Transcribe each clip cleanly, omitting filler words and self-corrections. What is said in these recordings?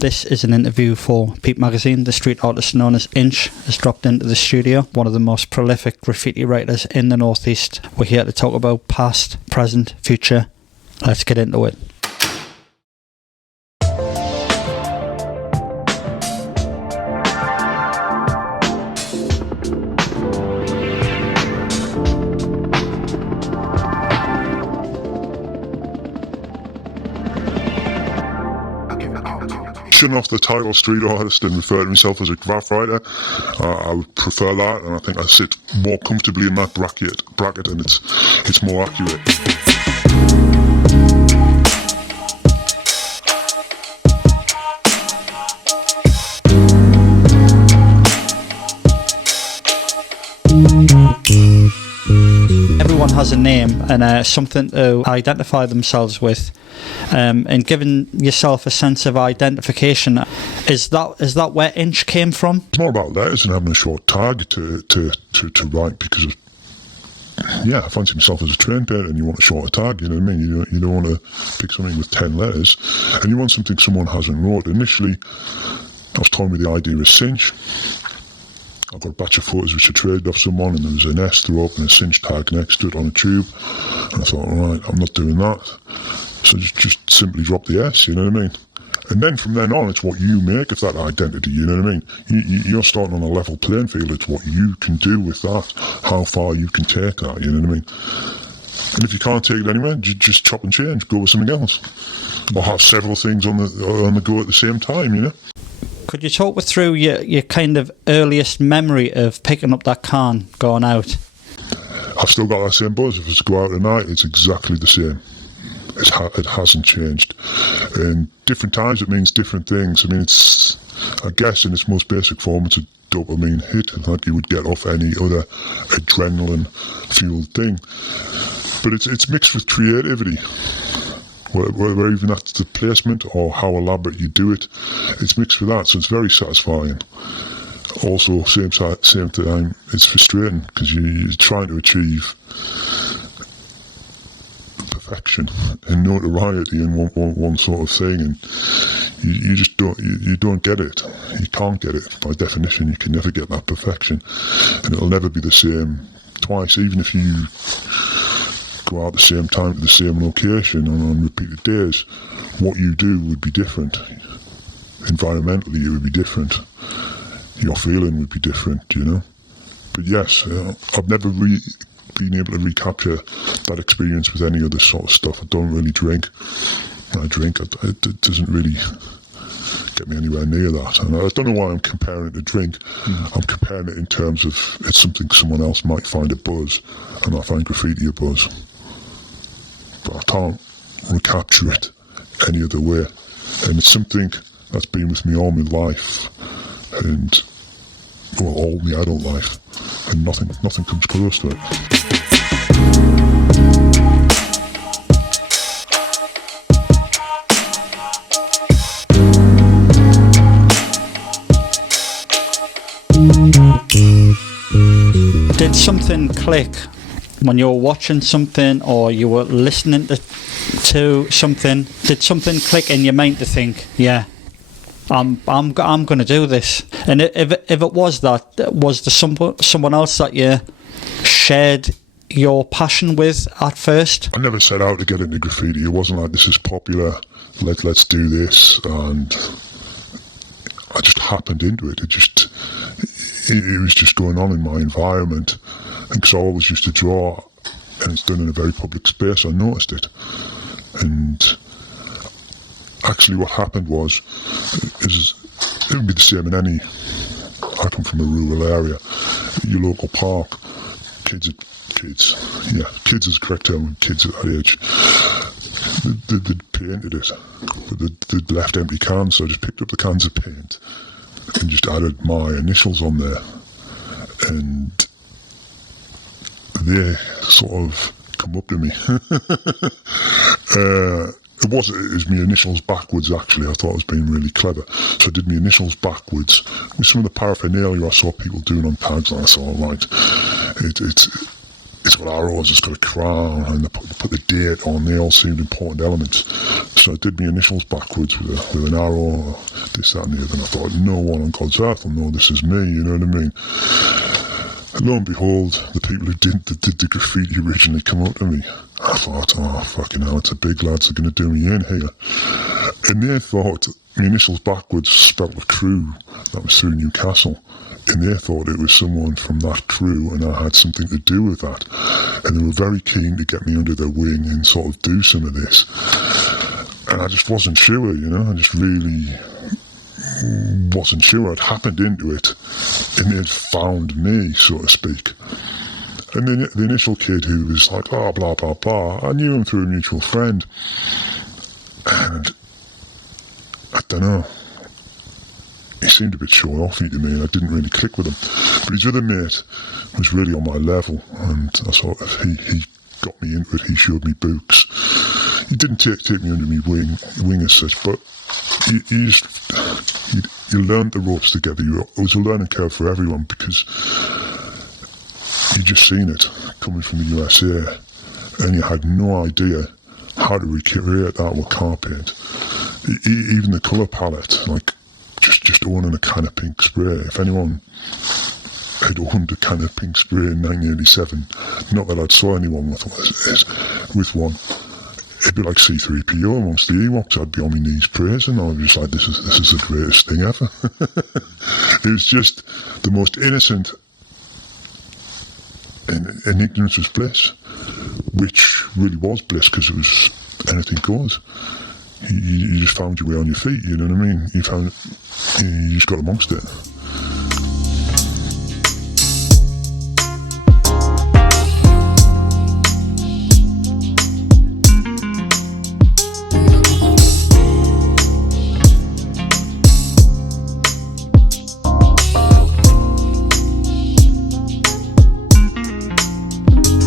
This is an interview for Peep Magazine. The street artist known as Inch has dropped into the studio, one of the most prolific graffiti writers in the Northeast. We're here to talk about past, present, future. Let's get into it. Off the title street artist and refer to myself as a graph writer. I would prefer that, and I think I sit more comfortably in that bracket and it's more accurate. Everyone has a name and something to identify themselves with, and giving yourself a sense of identification. Is that where Inch came from? It's more about letters and having a short tag to write, because I fancy myself as a train painter, and you want a shorter tag, you know what I mean? You don't want to pick something with 10 letters, and you want something someone hasn't wrote. Initially, I was toying with the idea of cinch. I got a batch of photos which I traded off someone, and there was an S through up and a cinch tag next to it on a tube, and I thought, alright, I'm not doing that, so just simply drop the S, you know what I mean? And then from then on, it's what you make of that identity, you know what I mean? You're starting on a level playing field. It's what you can do with that, how far you can take that, you know what I mean? And if you can't take it anywhere, just chop and change, go with something else, or have several things on the go at the same time, you know? Could you talk me through your kind of earliest memory of picking up that can, going out? I've still got that same buzz. If it's to go out at night, it's exactly the same. It hasn't changed. And different times, it means different things. I mean, I guess in its most basic form, it's a dopamine hit, like you would get off any other adrenaline-fueled thing. But it's mixed with creativity. Whether even that's the placement or how elaborate you do it, it's mixed with that, so it's very satisfying. Also, same time, it's frustrating, because you're trying to achieve perfection and notoriety in one sort of thing, and you just don't get it. You can't get it. By definition, you can never get that perfection, and it'll never be the same twice, even if you go out at the same time to the same location on repeated days. What you do would be different. Environmentally, it would be different. Your feeling would be different, you know. But yes, I've never been able to recapture that experience with any other sort of stuff. I don't really drink. When I drink, it doesn't really get me anywhere near that. And I don't know why I'm comparing it to drink. I'm comparing it in terms of it's something someone else might find a buzz, and I find graffiti a buzz. But I can't recapture it any other way. And it's something that's been with me all my life, and all my adult life, and nothing comes close to it. Did something click when you were watching something or you were listening to something? Did something click in your mind to think, yeah, I'm going to do this? And if it was that, was there someone else that you shared your passion with at first? I never set out to get into graffiti. It wasn't like, this is popular, let's do this, and I just happened into it. It was just going on in my environment, and because I always used to draw, and it's done in a very public space, I noticed it. And actually what happened was, it would be the same in any, I come from a rural area, your local park, kids is the correct term, kids at that age, they'd painted it, but they'd left empty cans, so I just picked up the cans of paint and just added my initials on there, and they sort of come up to me. It was my initials backwards, actually. I thought I was being really clever. So I did my initials backwards with some of the paraphernalia I saw people doing on tags, and I saw, right, it's got arrows, it's got a crown, and they put the date on. They all seemed important elements. So I did my initials backwards with an arrow, this, that and the other, and I thought, no one on God's earth will know this is me, you know what I mean? And lo and behold, the people who did the graffiti originally come up to me. I thought, oh, fucking hell, it's a big lads are going to do me in here. And they thought my initials backwards spelt the crew that was through Newcastle. And they thought it was someone from that crew and I had something to do with that. And they were very keen to get me under their wing and sort of do some of this. And I just wasn't sure, you know, I just really wasn't sure. I'd happened into it and they'd found me, so to speak. And then the initial kid who was like, oh, blah, blah, blah, I knew him through a mutual friend. And I don't know, he seemed a bit show-offy to me and I didn't really click with him. But his other mate was really on my level and I sort of, he got me into it, he showed me books. He didn't take me under my wing as such, but you learned the ropes together. It was a learning curve for everyone because you just seen it coming from the USA and you had no idea how to recreate that with car paint. Even the colour palette, like just owning a can of pink spray. If anyone had owned a can of pink spray in 1987, not that I'd saw anyone with one, it'd be like C3PO amongst the Ewoks. I'd be on my knees praising. I was just like, this is the greatest thing ever. It was just the most innocent, and ignorance was bliss, which really was bliss because it was anything goes. You just found your way on your feet, you know what I mean? You just got amongst it.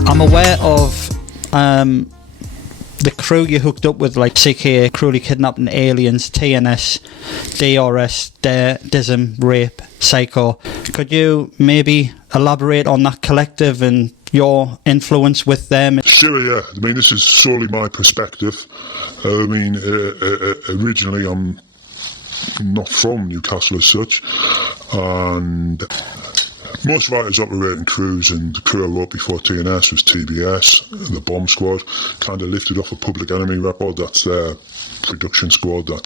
I'm aware of the crew you hooked up with, like CKA, Cruelly Kidnapping Aliens, TNS, DRS, Dare, Dism, Rape, Psycho. Could you maybe elaborate on that collective and your influence with them? Sure, yeah. I mean, this is solely my perspective. I mean, originally I'm not from Newcastle as such, and most writers operating crews, and the crew I wrote before TNS was TBS, the Bomb Squad, kind of lifted off a Public Enemy record. That's their production squad. That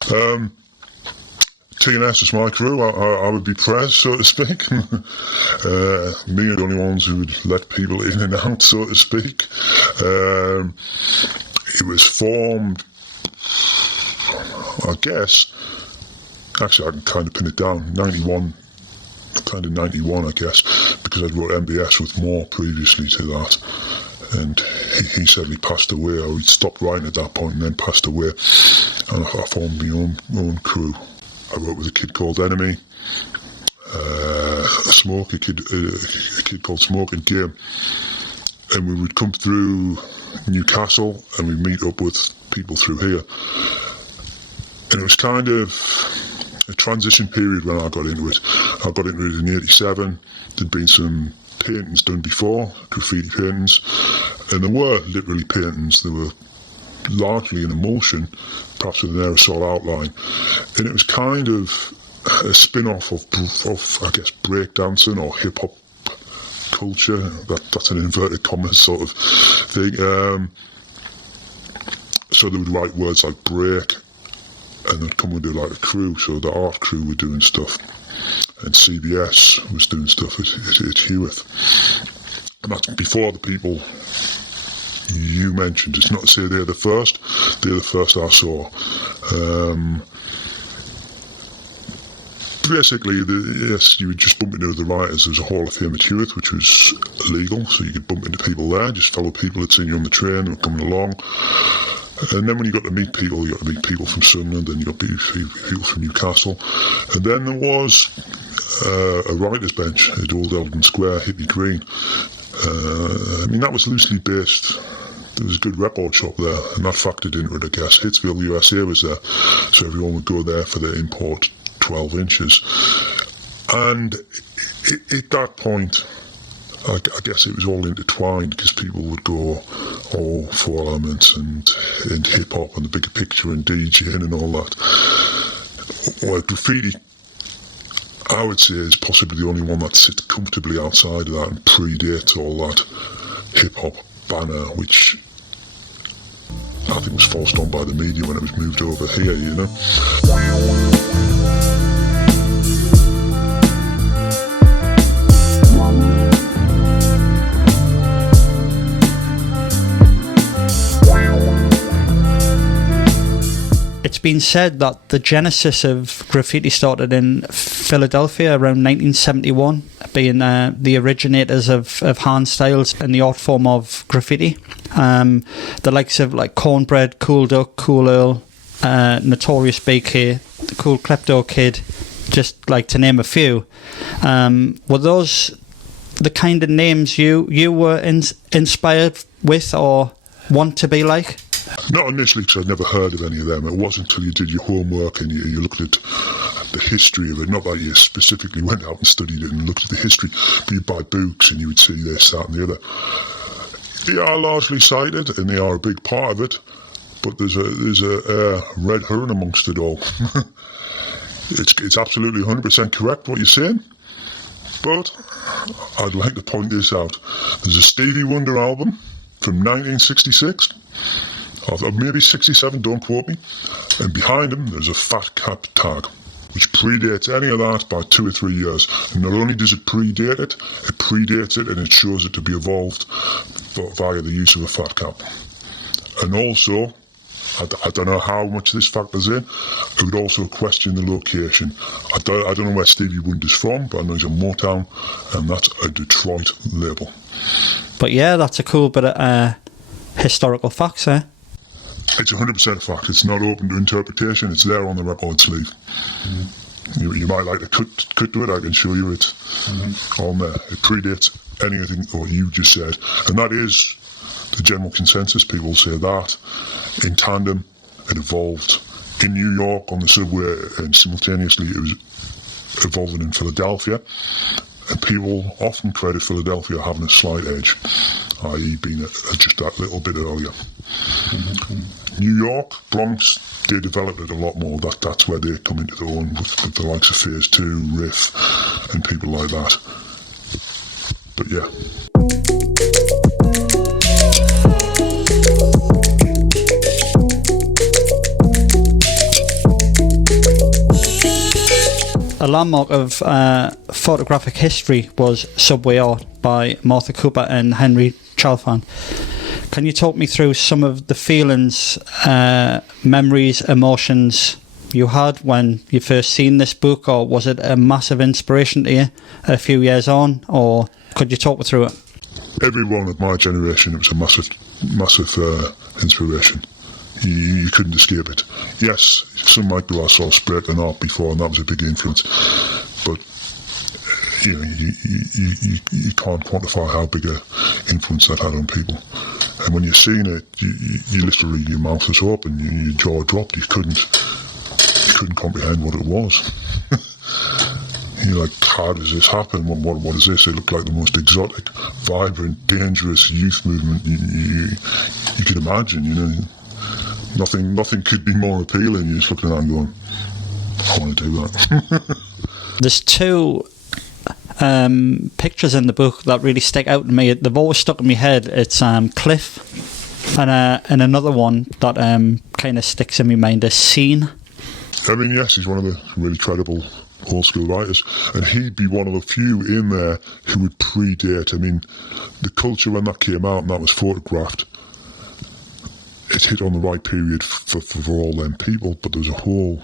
TNS is my crew. I would be Prez, so to speak. Me are the only ones who would let people in and out, so to speak. It was formed, I guess, actually I can kind of pin it down, 91, I guess, because I'd wrote MBS with Moore previously to that, and he sadly passed away, or he'd stopped writing at that point and then passed away, and I formed my own crew. I wrote with a kid called Enemy, a kid called Smoke and Game, and we would come through Newcastle and we'd meet up with people through here, and it was kind of a transition period when I got into it. I got into it in 87. There'd been some paintings done before, graffiti paintings, and there were literally paintings. They were largely in emotion, perhaps with an aerosol outline, and it was kind of a spin-off of I guess, breakdancing or hip-hop culture. That's an inverted commas sort of thing. So they would write words like break, and they'd come and do like a crew, so the art crew were doing stuff, and CBS was doing stuff at Hewitt. And that's before the people you mentioned. It's not to say they're the first I saw. Basically, yes, you would just bump into the writers. There was a Hall of Fame at Hewitt, which was illegal, so you could bump into people there, just fellow people that seen you on the train and were coming along. And then when you got to meet people, you got to meet people from Sunderland, and you got people from Newcastle. And then there was a writer's bench at Old Eldon Square, Hippie Green. I mean, that was loosely based. There was a good record shop there, and that factored into it, I guess. Hitsville, USA was there, so everyone would go there for their import 12 inches. And at that point, I guess it was all intertwined because people would go, Four Elements and hip hop and the bigger picture and DJing and all that. Well, graffiti, I would say, is possibly the only one that sits comfortably outside of that and predates all that hip hop banner, which I think was forced on by the media when it was moved over here, you know. It's been said that the genesis of graffiti started in Philadelphia around 1971, being the originators of hand styles and the art form of graffiti. The likes of like Cornbread, Cool Duck, Cool Earl, Notorious B.K., the Cool Klepto Kid, just like to name a few. Were those the kind of names you were inspired with or want to be like? Not initially, because I'd never heard of any of them. It wasn't until you did your homework and you looked at the history of it. Not that you specifically went out and studied it and looked at the history, but you'd buy books and you would see this, that and the other. They are largely cited and they are a big part of it, but there's a red herring amongst it all. It's absolutely 100% correct what you're saying, but I'd like to point this out. There's a Stevie Wonder album from 1966, or maybe 67, don't quote me, and behind him there's a fat cap tag, which predates any of that by 2 or 3 years. And not only does it predate it, it predates it and it shows it to be evolved via the use of a fat cap. And also, I don't know how much this factors in, I would also question the location. I don't know where Stevie Wonder's from, but I know he's a Motown, and that's a Detroit label. But yeah, that's a cool bit of historical facts, eh? It's 100% a fact. It's not open to interpretation. It's there on the record sleeve. Mm-hmm. You might like to cut to it. I can show you it on there. It predates anything what you just said. And that is the general consensus. People say that. In tandem, it evolved in New York on the subway, and simultaneously it was evolving in Philadelphia. And people often credit Philadelphia having a slight edge, i.e. being just that little bit earlier. Mm-hmm. New York, Bronx, they developed it a lot more. That's where they come into their own with the likes of Phase 2, Riff, and people like that. But yeah. A landmark of photographic history was Subway Art by Martha Cooper and Henry Chalfant. Can you talk me through some of the feelings, memories, emotions you had when you first seen this book, or was it a massive inspiration to you a few years on, or could you talk me through it? Everyone of my generation, it was a massive inspiration. You couldn't escape it. Yes, some might go, I saw Sprayton Art before, and that was a big influence. But you can't quantify how big a influence that had on people. And when you're seeing it, you literally, your mouth was open, your jaw dropped. You couldn't comprehend what it was. You're like, how does this happen? What is this? It looked like the most exotic, vibrant, dangerous youth movement you could imagine. You know. Nothing could be more appealing. You're just looking at it and going, I want to do that. There's two pictures in the book that really stick out to me. They've always stuck in my head. It's Cliff and another one that kind of sticks in my mind is Scene. I mean, yes, he's one of the really credible old school writers, and he'd be one of the few in there who would predate. I mean, the culture when that came out and that was photographed, it hit on the right period for all them people, but there was a whole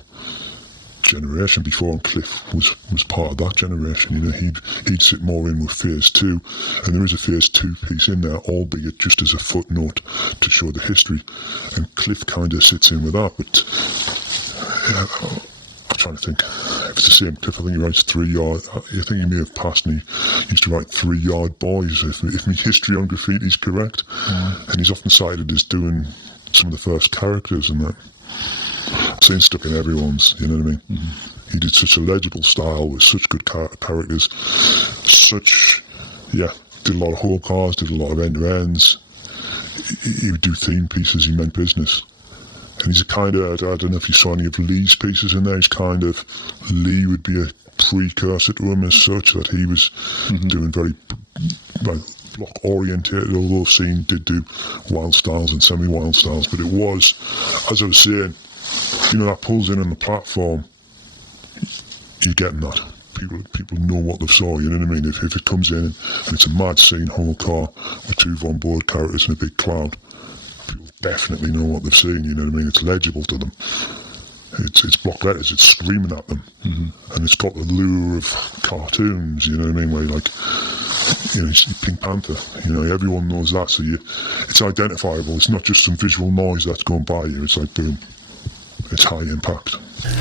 generation before, and Cliff was part of that generation. You know, he'd sit more in with Phase 2, and there is a Phase 2 piece in there, albeit just as a footnote to show the history, and Cliff kind of sits in with that. But yeah, I'm trying to think if it's the same Cliff. I think he writes 3 Yard. I think he may have passed me. He used to write 3 Yard Boys, if my history on graffiti is correct. And he's often cited as doing some of the first characters and that. Seen stuck in everyone's, you know what I mean? Mm-hmm. He did such a legible style with such good characters, such, did a lot of whole cars, did a lot of end-to-ends. He would do theme pieces, he meant business. And he's a kind of, I don't know if you saw any of Lee's pieces in there, he's kind of, Lee would be a precursor to him as such, that he was doing very block orientated, although I've seen did do wild styles and semi-wild styles, but it was, as I was saying, you know, that pulls in on the platform, you're getting that. People know what they saw, you know what I mean? If it comes in and it's a mad scene whole car with two on board characters and a big cloud, people definitely know what they've seen, you know what I mean? It's legible to them. It's block letters, it's screaming at them. And it's got the lure of cartoons, you know what I mean? Where you're like, you know, it's Pink Panther, you know, everyone knows that, so it's identifiable. It's not just some visual noise that's going by you, it's like, boom, it's high impact.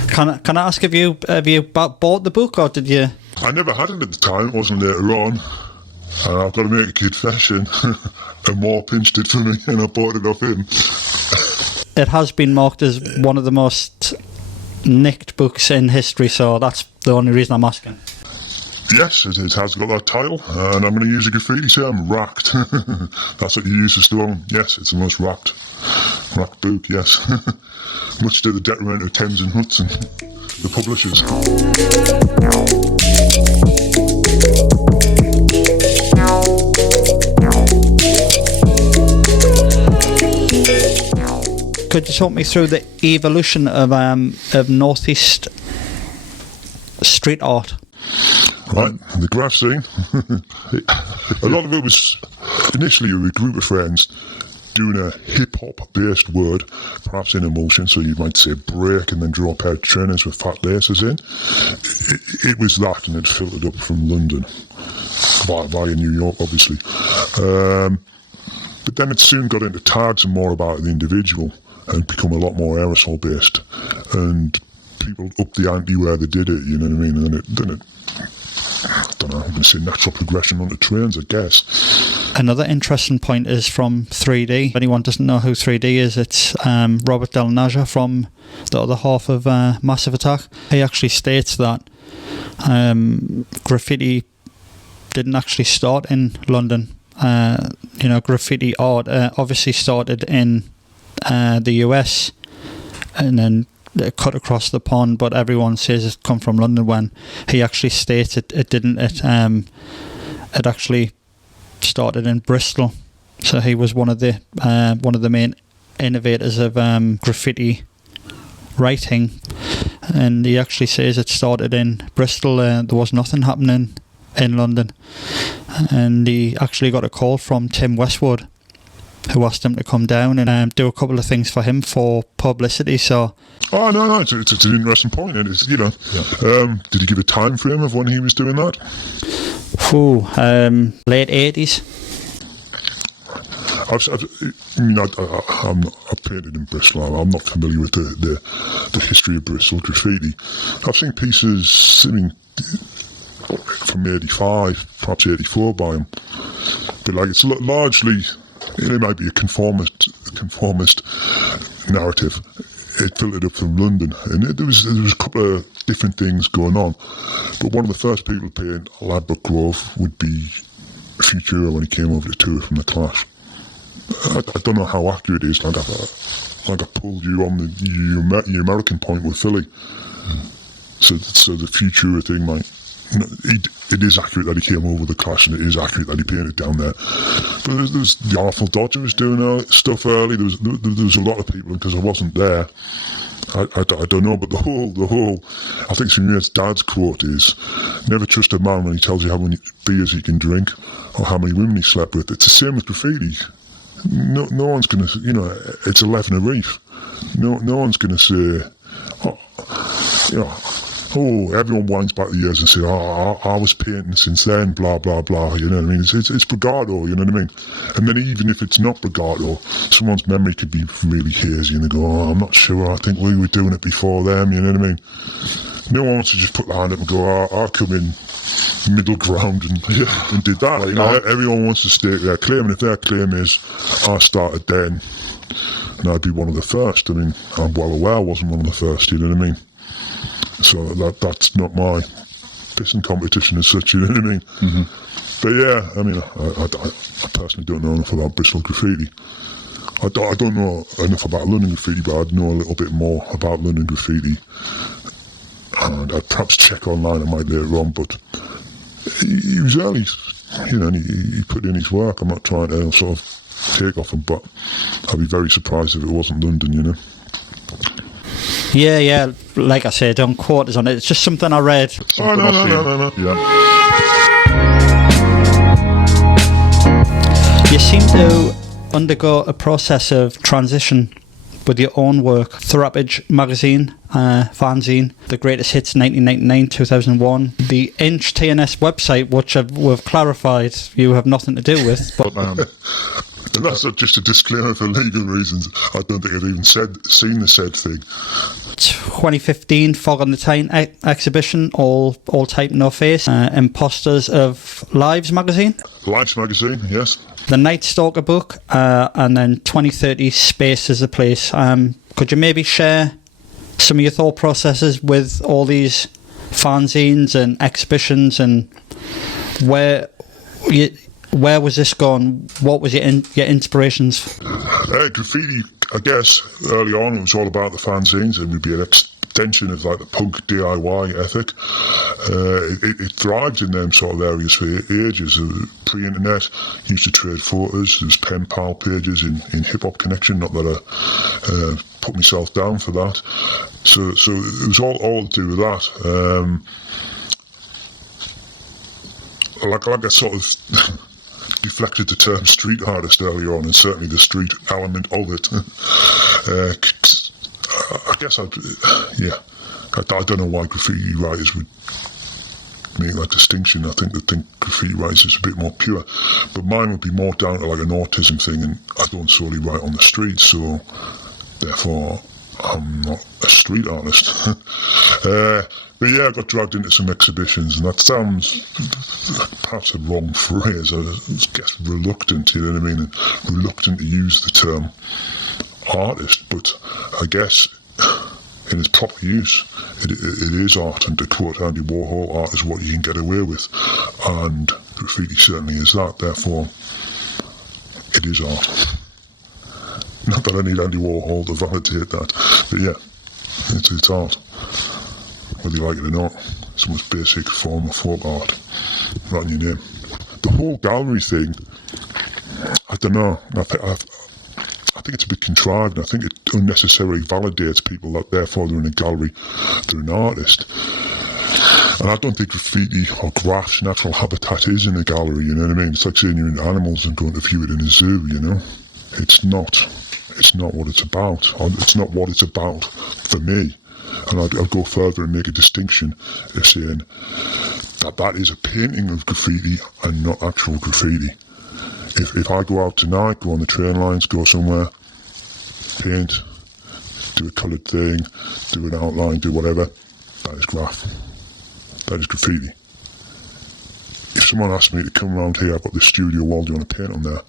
Can I ask, have you bought the book, or did you? I never had it at the time, it wasn't later on. And I've got to make a confession, and Moore pinched it for me and I bought it off him. It has been marked as one of the most nicked books in history, so that's the only reason I'm asking. Yes, it has got that title, and I'm going to use a graffiti term, racked. That's what you use as stone. Yes, it's the most racked book, yes. Much to the detriment of Thames and Hudson, the publishers. Could you talk me through the evolution of Northeast street art? Right, the graph scene. A lot of it was initially a group of friends doing a hip-hop based word, perhaps in emulsion, so you might say break and then draw a pair of trainers with fat laces in. It was that, and it filtered up from London via New York, obviously. But then it soon got into tags and more about the individual and become a lot more aerosol based, and people upped the ante where they did it, you know what I mean? And then it I don't know, I'm going to say natural progression onto trains, I guess. Another interesting point is from 3D. If anyone doesn't know who 3D is, it's Robert Del Naja from the other half of Massive Attack. He actually states that graffiti didn't actually start in London. You know, graffiti art obviously started in the US and then cut across the pond, but everyone says it come from London, when he actually states it didn't. It actually started in Bristol, so he was one of the main innovators of graffiti writing, and he actually says it started in Bristol. There was nothing happening in London, and he actually got a call from Tim Westwood, who asked him to come down and do a couple of things for him for publicity. So, oh no, it's an interesting point, and it's, you know, did he give a time frame of when he was doing that? Late 80s. I've painted in Bristol. I'm not familiar with the history of Bristol graffiti. I've seen pieces, I mean, from 85, perhaps 84 by him, but like it's largely, it might be a conformist narrative. It filtered up from London, and there was a couple of different things going on. But one of the first people to paint Ladbroke Grove would be Futura when he came over to tour from the Clash. I don't know how accurate it is. Like I pulled you on the American point with Philly. So the Futura thing might. It is accurate that he came over the Clash, and it is accurate that he painted down there. But there's the Artful Dodger was doing stuff early. There was a lot of people, because I wasn't there. I don't know, but the whole I think Samir's dad's quote is, "Never trust a man when he tells you how many beers he can drink or how many women he slept with." It's the same with graffiti. No one's going to, you know, it's 11 a reef. No one's going to say, oh, you know, oh, everyone winds back the years and say, oh, I was painting since then, blah, blah, blah, you know what I mean? It's bravado, you know what I mean? And then even if it's not bravado, someone's memory could be really hazy and they go, oh, I'm not sure, I think we were doing it before them, you know what I mean? No one wants to just put their hand up and go, oh, I'll come in middle ground and did that. Like, you know, everyone wants to stake their claim, and if their claim is, I started then, and I'd be one of the first. I mean, I'm well aware I wasn't one of the first, you know what I mean? So that's not my pissing competition as such, you know what I mean? But yeah, I mean, I personally don't know enough about Bristol graffiti. I don't know enough about London graffiti, but I'd know a little bit more about London graffiti. And I'd perhaps check online, I might later on, but he was early, you know, and he put in his work. I'm not trying to sort of take off him, but I'd be very surprised if it wasn't London, you know. Yeah, like I said, don't quote us on it. It's just something I read. Oh, no. Yeah. You seem to undergo a process of transition with your own work. Thrapage magazine, fanzine, the greatest hits 1999, 2001. The Inch TNS website, which we've clarified you have nothing to do with. But and that's not just a disclaimer for legal reasons. I don't think I'd even seen the said thing. 2015 Fog on the Tyne exhibition, all type no face. Imposters of Lives magazine. Lives magazine, yes. The Night Stalker book, and then 2030 Space is a Place. Could you maybe share some of your thought processes with all these fanzines and exhibitions, and where was this going? What was your inspirations? Graffiti, I guess, early on it was all about the fanzines, and would be an extension of like the punk DIY ethic. It thrived in them sort of areas for ages. Pre-internet, used to trade photos. There was pen pal pages in Hip Hop Connection. Not that I put myself down for that. So it was all to do with that. Like I sort of deflected the term street artist earlier on, and certainly the street element of it. I guess I don't know why graffiti writers would make that distinction. I think they think graffiti writers is a bit more pure, but mine would be more down to like an autism thing, and I don't solely write on the street, so therefore I'm not a street artist. But yeah, I got dragged into some exhibitions, and that sounds perhaps a wrong phrase. I guess reluctant, you know what I mean? And reluctant to use the term artist, but I guess in its proper use, it is art, and to quote Andy Warhol, art is what you can get away with, and graffiti certainly is that, therefore it is art. Not that I need Andy Warhol to validate that, but yeah, it's art, whether you like it or not. It's the most basic form of folk art, right in your name. The whole gallery thing, I don't know, I think it's a bit contrived, and I think it unnecessarily validates people that therefore they're in a gallery, they're an artist. And I don't think graffiti or graph's natural habitat is in a gallery, you know what I mean? It's like saying you're into animals and going to view it in a zoo, you know? It's not what it's about, or it's not what it's about for me. And I'll go further and make a distinction of saying that is a painting of graffiti and not actual graffiti. If I go out tonight, go on the train lines, go somewhere, paint, do a coloured thing, do an outline, do whatever, that is graph. That is graffiti. If someone asks me to come around here, I've got this studio wall, do you want to paint on there?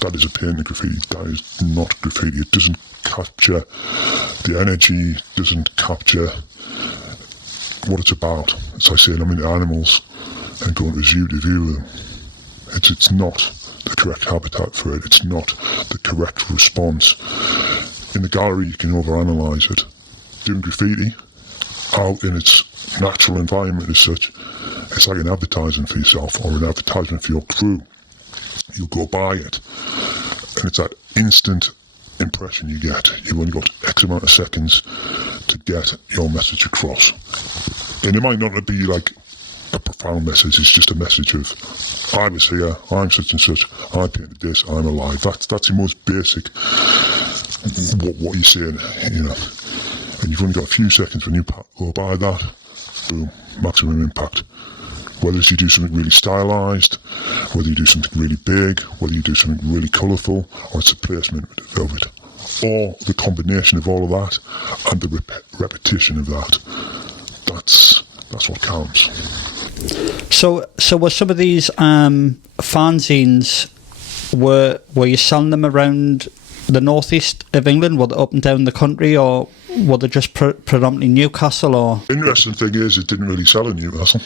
That is a painting of graffiti. That is not graffiti. It doesn't capture the energy, doesn't capture what it's about. It's like saying I'm into animals and going to a zoo to view them. It's not the correct habitat for it. It's not the correct response. In the gallery, you can overanalyze it. Doing graffiti out in its natural environment as such, it's like an advertisement for yourself or an advertisement for your crew. You'll go by it, and it's that instant impression you get. You've only got X amount of seconds to get your message across. And it might not be like a profound message, it's just a message of, I was here, I'm such and such, I painted this, I'm alive. That's the most basic, what you're saying, you know. And you've only got a few seconds when you go by that, boom, maximum impact. Whether it's you do something really stylised, whether you do something really big, whether you do something really colourful, or it's a placement of it, or the combination of all of that and the repetition of that. That's what counts. So were some of these fanzines, were you selling them around the northeast of England? Were they up and down the country, or were they just predominantly Newcastle? Or interesting thing is, it didn't really sell in Newcastle.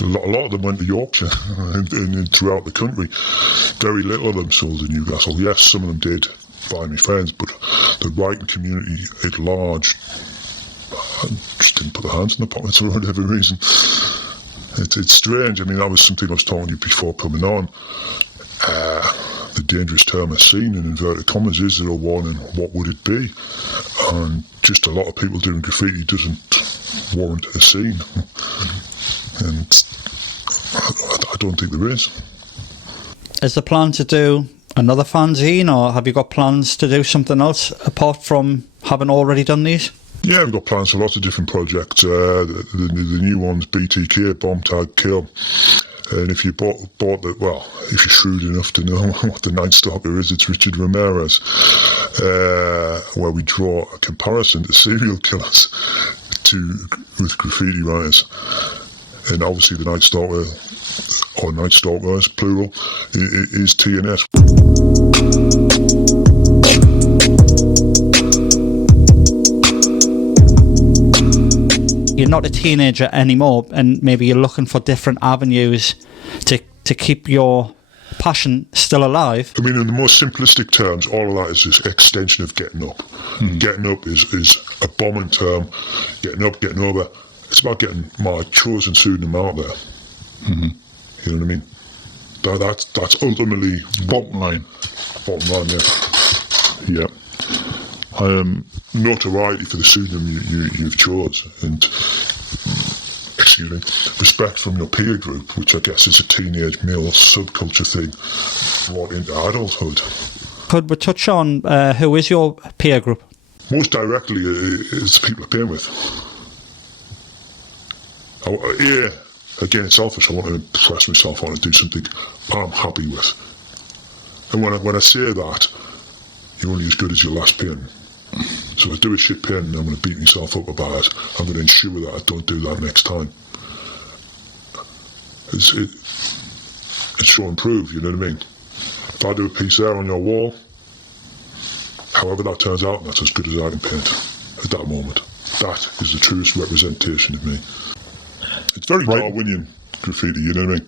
A lot of them went to Yorkshire and throughout the country. Very little of them sold in Newcastle. Yes, some of them did buy me friends, but the writing community at large just didn't put their hands in their pockets for whatever reason. It's strange. I mean, that was something I was talking to you before coming on. The dangerous term a scene, in inverted commas, is there a one and what would it be? And just a lot of people doing graffiti doesn't warrant a scene. And I don't think there is. Is the plan to do another fanzine, or have you got plans to do something else apart from having already done these? Yeah, we've got plans for lots of different projects. The new one's BTK, Bomb Tag Kill. And if you bought the, well, if you're shrewd enough to know what the Night Stalker is, it's Richard Ramirez, where we draw a comparison to serial killers with graffiti writers. And obviously the Night Stalker, or Night Stalkers, plural, is TNS. You're not a teenager anymore, and maybe you're looking for different avenues to keep your passion still alive. I mean, in the most simplistic terms, all of that is this extension of getting up. Getting up is a bombing term. Getting up, getting over. It's about getting my chosen pseudonym out there. You know what I mean? That's ultimately bottom line. Bottom line, yeah. Notoriety for the pseudonym you've chose, and excuse me, respect from your peer group, which I guess is a teenage male subculture thing brought into adulthood. Could we touch on who is your peer group? Most directly, it's the people I play with. Yeah, again, it's selfish. I want to impress myself. I want to do something I'm happy with. And when I say that, you're only as good as your last painting. So if I do a shit painting and I'm going to beat myself up about it, I'm going to ensure that I don't do that next time. It's show and prove, you know what I mean? If I do a piece there on your wall, however that turns out, that's as good as I can paint at that moment. That is the truest representation of me. It's very Darwinian graffiti, you know what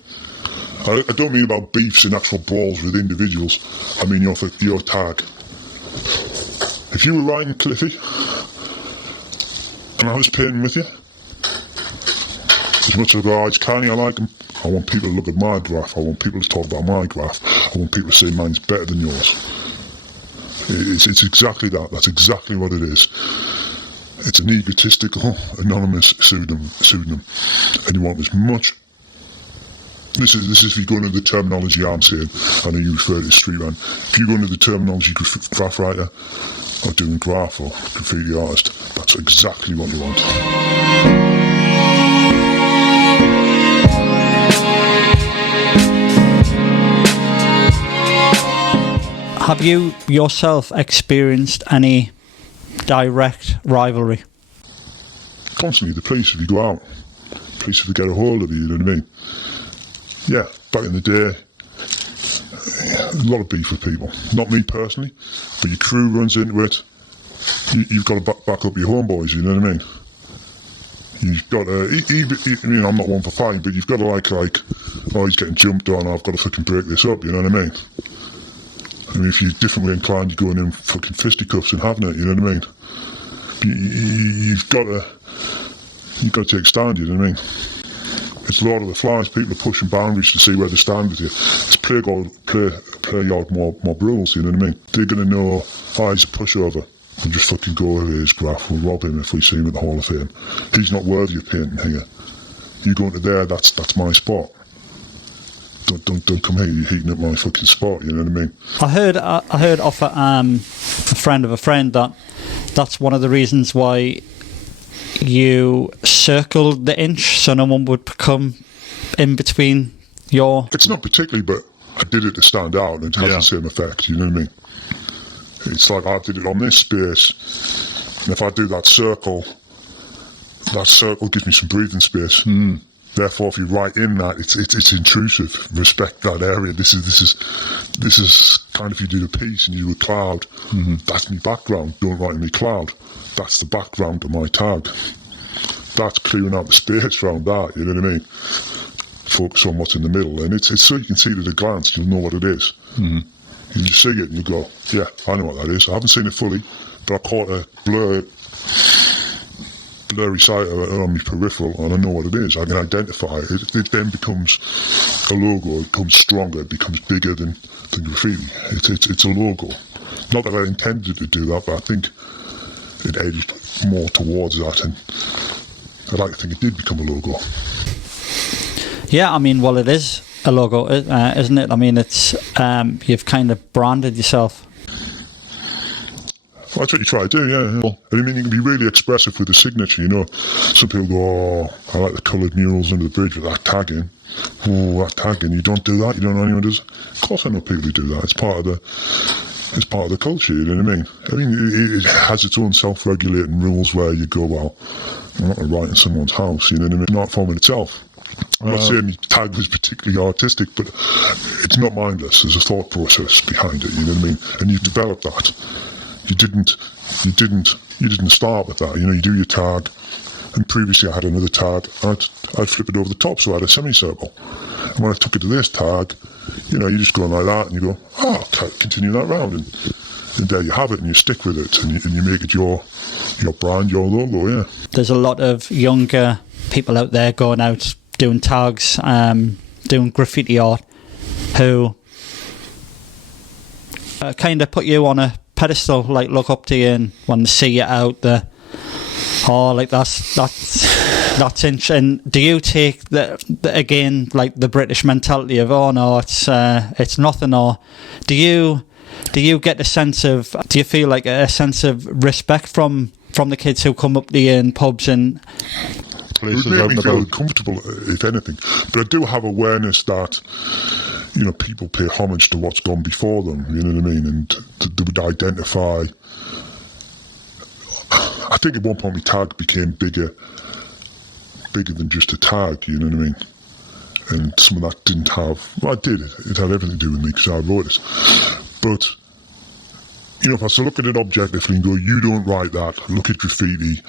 I mean? I don't mean about beefs and actual brawls with individuals. I mean your tag. If you were writing Cliffy, and I was painting with you, as much as I go, oh, it's Carney, I like him, I want people to look at my graph, I want people to talk about my graph, I want people to say mine's better than yours. It's exactly that, that's exactly what it is. It's an egotistical, anonymous pseudonym, and you want as much. This is if you go into the terminology I'm saying. I know you refer to street man. If you go into the terminology graph writer, or doing graph, or graffiti artist, that's exactly what you want. Have you yourself experienced any direct rivalry? Constantly, the police, if you go out, police if they get a hold of you, you know what I mean? Yeah, back in the day, a lot of beef with people. Not me personally, but your crew runs into it. You've got to back up your homeboys, you know what I mean? You've got to, I mean, I'm not one for fighting, but you've got to like, oh, he's getting jumped on, I've got to fucking break this up, you know what I mean? I mean, if you're differently inclined, you're going in fucking fisticuffs and having it, you know what I mean? You've got to take a stand, you know what I mean? It's Lord of the Flies, people are pushing boundaries to see where they stand with you. It's play yard mob rules, you know what I mean? They're going to know, oh, he's a pushover. We'll just fucking go over his graph, we'll rob him if we see him at the Hall of Fame. He's not worthy of painting here. You go into there, that's my spot. Don't come here, you're heating up my fucking spot, you know what I mean? I heard off a friend of a friend that that's one of the reasons why you circled the inch so no one would come in between your... It's not particularly, but I did it to stand out and it has the same effect, you know what I mean? It's like I did it on this space, and if I do that circle gives me some breathing space. Therefore, if you write in that, it's intrusive. Respect that area. This is kind of, if you do the piece and you do a cloud, that's my background. Don't write in me cloud. That's the background of my tag. That's clearing out the space around that, you know what I mean? focus on what's in the middle, and it's so you can see it at a glance. You'll know what it is. Mm-hmm. You just see it and you go, yeah, I know what that is. I haven't seen it fully, but I caught a blurry sight of it on my peripheral, and I know what it is. I can identify it. It then becomes a logo. It becomes stronger. It becomes bigger than graffiti. It's a logo. Not that I intended to do that, but I think it edged more towards that, and I'd like to think it did become a logo. Yeah, I mean, well, it is a logo, isn't it? I mean, it's you've kind of branded yourself. Well, that's what you try to do, yeah. I mean, you can be really expressive with the signature, you know. Some people go, oh, I like the coloured murals under the bridge with that tagging. Oh, that tagging, you don't do that? You don't know anyone does? Of course I know people who do that. It's part of the culture, you know what I mean? I mean, it has its own self-regulating rules where you go, well, I'm not going to write in someone's house, you know what I mean? It's an art form in itself. I'm not saying the tag was particularly artistic, but it's not mindless. There's a thought process behind it, you know what I mean? And you've developed that. You didn't start with that. You know, you do your tag, and previously I had another tag. I'd flip it over the top, so I had a semicircle. And when I took it to this tag, you know, you just go like that, and you go, continue that round, and there you have it, and you stick with it, and you make it your brand, your logo. Yeah. There's a lot of younger people out there going out doing tags, doing graffiti art, who kind of put you on a pedestal, like look up to you, and when they see you out there, like that's interesting. Do you take the again, like the British mentality of, oh no, it's nothing, or do you get a sense of, do you feel like a sense of respect from the kids who come up to you in pubs and places? It would make me feel comfortable, if anything, but I do have awareness that, you know, people pay homage to what's gone before them, you know what I mean, and they would identify. I think at one point my tag became bigger than just a tag, you know what I mean, and some of that didn't have, well, it did, it had everything to do with me because I wrote it, but, you know, if I was to look at it objectively and go, you don't write that, look at graffiti,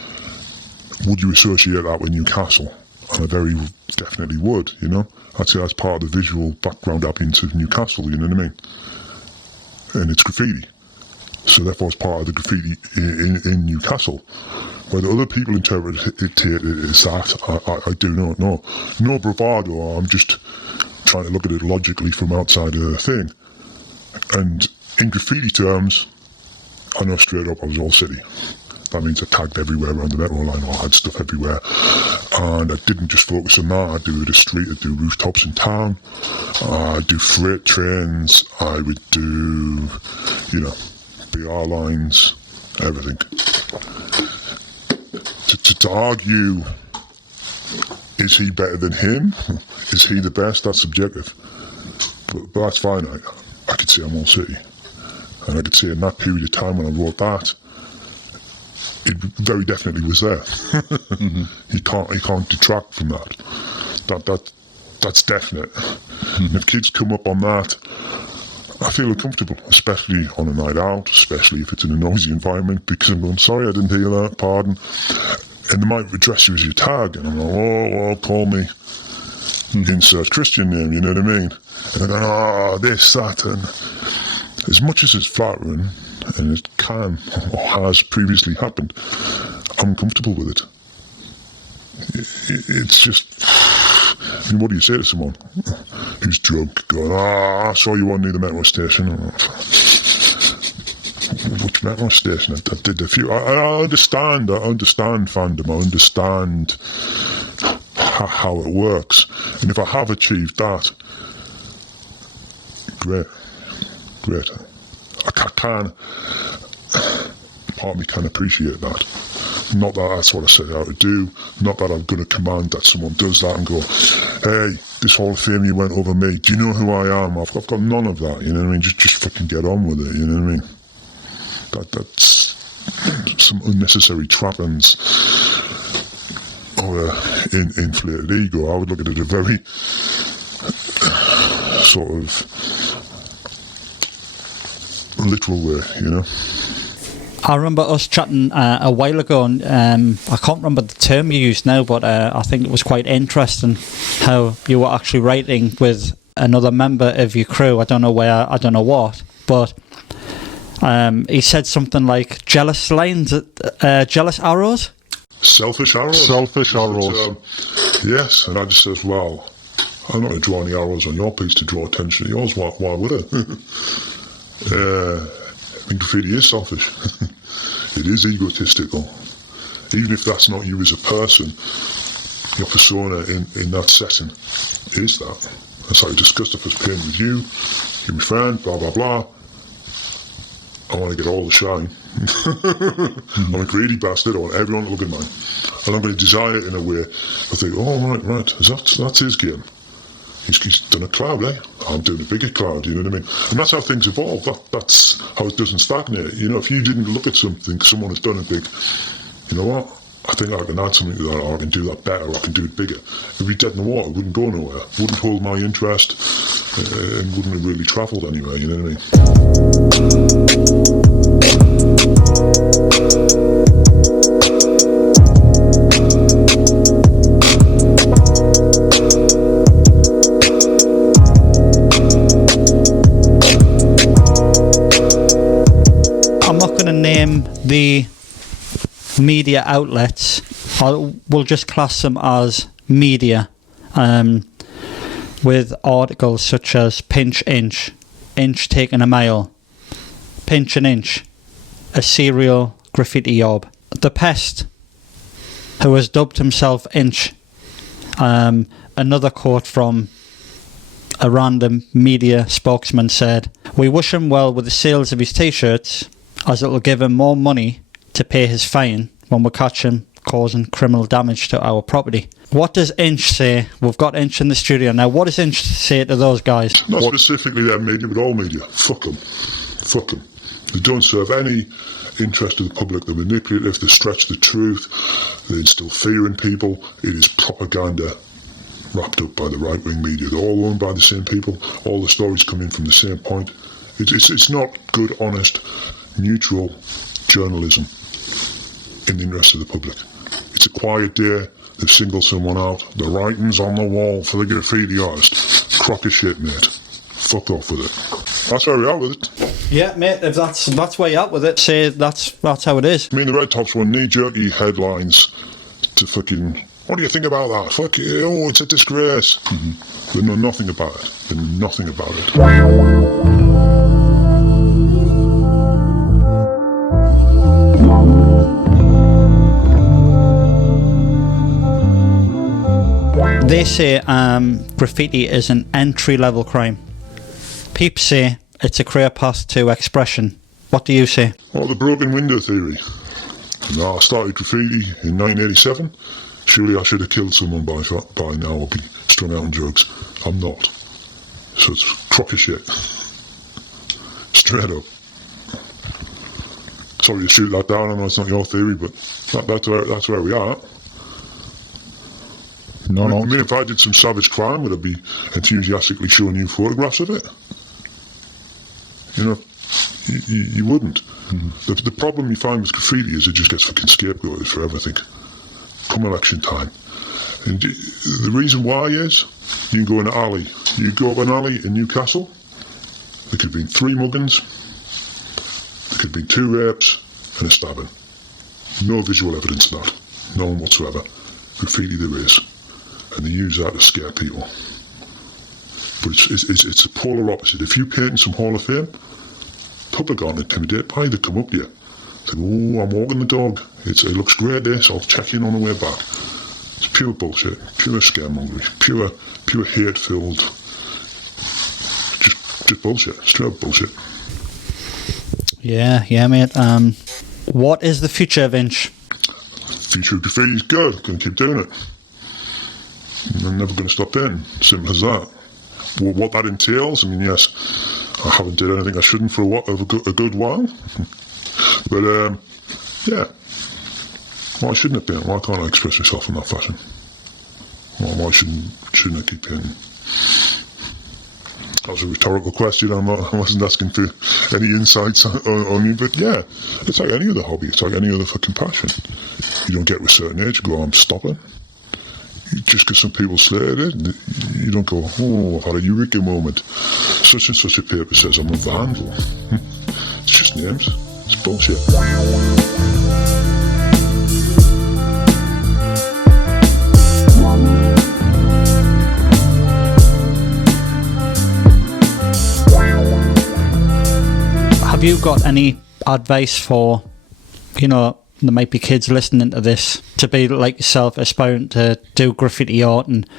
would you associate that with Newcastle? And I very definitely would, you know. I'd say that's part of the visual background I've been to Newcastle, you know what I mean? And it's graffiti. So therefore it's part of the graffiti in Newcastle. Whether other people interpret it as that, I do not know. No bravado, I'm just trying to look at it logically from outside of the thing. And in graffiti terms, I know straight up I was all city. That means I tagged everywhere around the metro line, or I had stuff everywhere. And I didn't just focus on that. I'd do the street, I'd do rooftops in town, I'd do freight trains, I would do, you know, BR lines, everything. To argue, is he better than him? Is he the best? That's subjective. But that's fine. I could say I'm all city. And I could say in that period of time when I wrote that, it very definitely was there. Mm-hmm. You can't detract from that. That's definite. Mm-hmm. And if kids come up on that, I feel uncomfortable, especially on a night out, especially if it's in a noisy environment, because I'm going, sorry, I didn't hear that, pardon. And they might address you as your tag, and I'm like, call me insert Christian name, you know what I mean? And they're going, this, that, and as much as it's flattering, and it can or has previously happened, I'm comfortable with it. It's just, I mean, what do you say to someone who's drunk, going, I saw you on near the metro station? Which metro station? I did a few. I understand fandom, I understand how it works, and if I have achieved that, great. I can, part of me can appreciate that. Not that that's what I set out to do, not that I'm going to command that someone does that and go, hey, this Hall of Fame you went over me, do you know who I am? I've got none of that, you know what I mean? Just fucking get on with it, you know what I mean? That's some unnecessary trappings or inflated ego. I would look at it a very sort of literal way, you know. I remember us chatting a while ago, and I can't remember the term you used now, but I think it was quite interesting how you were actually writing with another member of your crew. I don't know where, I don't know what, but he said something like jealous lines, jealous arrows? Selfish arrows. Selfish arrows. Yes, and I just says, well, I'm not going to draw any arrows on your piece to draw attention to yours. Why would I? I mean, graffiti is selfish. It is egotistical. Even if that's not you as a person, your persona in that setting is that. That's how I discussed the first paint with you. You're my friend, blah, blah, blah. I want to get all the shine. I'm a greedy bastard. I want everyone to look at mine. And I'm going to design it in a way I think, oh, right. That's his game. He's done a cloud, eh? I'm doing a bigger cloud, you know what I mean? And that's how things evolve. That's how it doesn't stagnate. You know, if you didn't look at something, someone has done a big, you know what? I think I can add something to that, or I can do that better, or I can do it bigger. It would be dead in the water, it wouldn't go nowhere. It wouldn't hold my interest, and wouldn't have really travelled anywhere, you know what I mean? I'm not going to name the media outlets. We'll just class them as media, with articles such as Pinch Inch, Inch Taking a Mile, Pinch an Inch, a serial graffiti yob, The Pest, who has dubbed himself Inch. Another quote from a random media spokesman said, "We wish him well with the sales of his t-shirts, as it will give him more money to pay his fine when we catch him causing criminal damage to our property." What does Inch say? We've got Inch in the studio now. What does Inch say to those guys? Not specifically their media, but all media. Fuck them. Fuck them. They don't serve any interest of the public. They're manipulative. They stretch the truth. They instill fear in people. It is propaganda wrapped up by the right-wing media. They're all owned by the same people. All the stories come in from the same point. It's not good, honest, neutral journalism in the interest of the public. It's a quiet day. They've singled someone out. The writing's on the wall for the graffiti artist. Crock of shit, mate. Fuck off with it. That's where we are with it. Yeah, mate, if that's where you're at with it, say that's how it is. I mean, the Red Tops were knee-jerky headlines to fucking... What do you think about that? Fuck it. Oh, it's a disgrace. They know nothing about it. They know nothing about it. They say graffiti is an entry-level crime. Peeps say it's a career path to expression. What do you say? Well, the broken window theory. I started graffiti in 1987. Surely I should have killed someone by now or be strung out on drugs. I'm not. So it's crock of shit. Straight up. Sorry to shoot that down. I know it's not your theory, but that's where we are. No. I mean, if I did some savage crime, would I be enthusiastically showing you photographs of it? You know, you wouldn't. The problem you find with graffiti is it just gets fucking scapegoated for everything. Come election time. And the reason why is, you can go in an alley. You go up an alley in Newcastle, there could have been 3 muggings, there could have been 2 rapes and a stabbing. No visual evidence of that. None whatsoever. Graffiti there is. And they use that to scare people. But it's a polar opposite. If you paint in some Hall of Fame, public aren't intimidated by it. They come up to you. Say, oh, I'm walking the dog. It looks great this. I'll check in on the way back. It's pure bullshit. Pure scaremongery. Pure hate-filled. Just bullshit. Straight up bullshit. Yeah, mate. What is the future of Inch? Future of graffiti is good. Going to keep doing it. I'm never going to stop doing. Simple as that. What that entails, I mean, yes, I haven't did anything I shouldn't for a good while. But, yeah. Why shouldn't it be? Why can't I express myself in that fashion? Why shouldn't I keep painting? That was a rhetorical question. I wasn't asking for any insights on you, but yeah, it's like any other hobby. It's like any other fucking passion. You don't get to a certain age, you go, I'm stopping. Just because some people slated it, you don't go, oh, I've had a eureka moment. Such and such a paper says I'm a vandal. It's just names. It's bullshit. Have you got any advice for, you know, there might be kids listening to this to be like yourself, aspiring to do graffiti art, and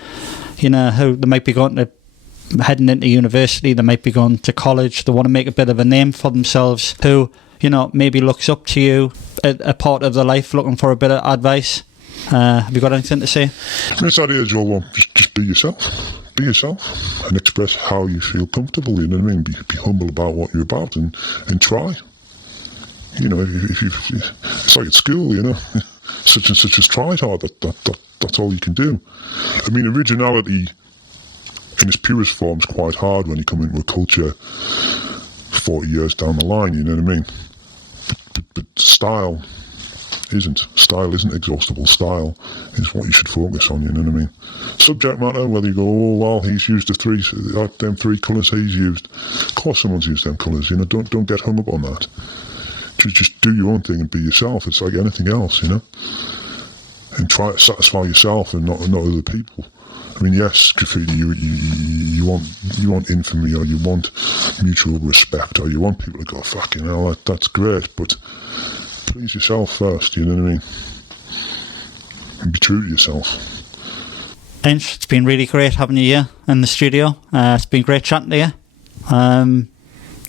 you know who they might be heading into university, they might be going to college, they want to make a bit of a name for themselves, who, you know, maybe looks up to you at a part of their life, looking for a bit of advice? Have you got anything to say? It's that age, well, just be yourself. Be yourself and express how you feel comfortable, you know what I mean? Be humble about what you're about and try. You know, if it's like at school, you know, such and such has tried hard, that's all you can do. I mean, originality in its purest form is quite hard when you come into a culture 40 years down the line, you know what I mean? But style isn't exhaustible. Style is what you should focus on, you know what I mean? Subject matter, whether you go, oh well, he's used them three colours he's used. Of course someone's used them colours, you know, don't get hung up on that. Just do your own thing and be yourself. It's like anything else, you know? And try to satisfy yourself and not other people. I mean, yes, graffiti, you want infamy, or you want mutual respect, or you want people to go, fucking hell, that's great, but please yourself first, you know what I mean? And be true to yourself. Inch, it's been really great having you here in the studio. It's been great chatting to you.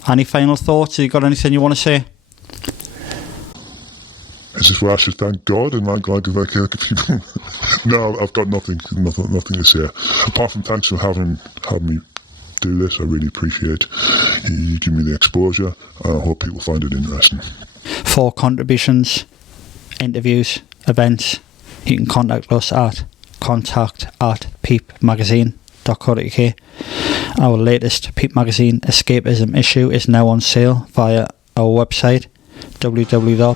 Any final thoughts? Have you got anything you want to say? Is this where I should thank God and like people? No, I've got nothing to say. Apart from thanks for having me do this. I really appreciate you give me the exposure. I hope people find it interesting. For contributions, interviews, events, you can contact us at contact@peep-magazine.co.uk. Our latest Peep Magazine Escapism issue is now on sale via our website www.peep.Ltd.